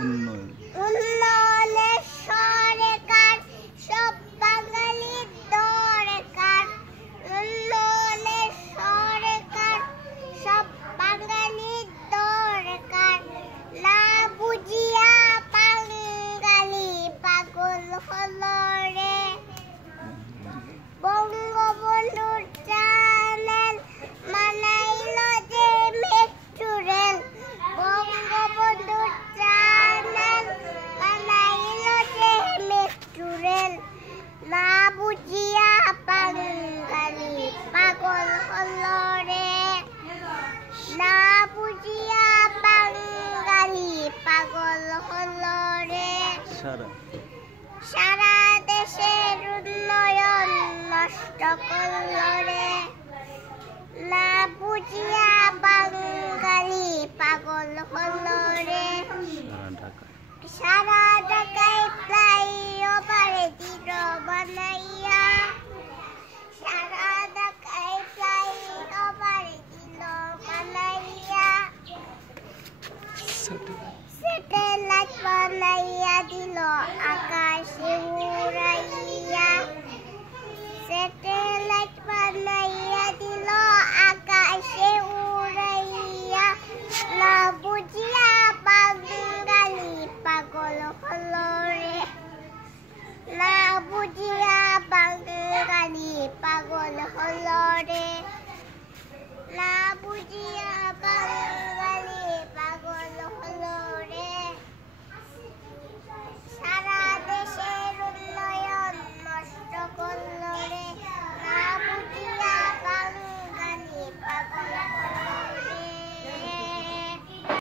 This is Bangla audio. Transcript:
উন্নয়ন উন্নয়নের সরকার সব বাঙালির দরকার। উন্নয়নের সরকার সব বাঙালির দরকার। না বুঝিয়া বাঙালি পাগল হলো রে। বঙ্গবন্ধুর চ্যানেল মানাইলো যে মেট্রো রেল। বঙ্গবন্ধুর চ্যানেল মানাইলো যে মেট্রো রেল। না বুঝিয়া বাঙালি পাগল হলো রে। না বুঝিয়া বাঙালি পাগল হলো রে। সারা দেশের উন্নয়ন নষ্ট করলো রে। না বুঝিয়া বাঙালি পাগল হলো রে। সারা ঢাকায় ফ্লাইওভার দিল বানাইয়া। সারা ঢাকায় ফ্লাইওভার দিল বানাইয়া। স্যাটেলাইট বানাইয়া দিল আকাশে উড়াইয়া। স্যাটেলাইট বানাইয়া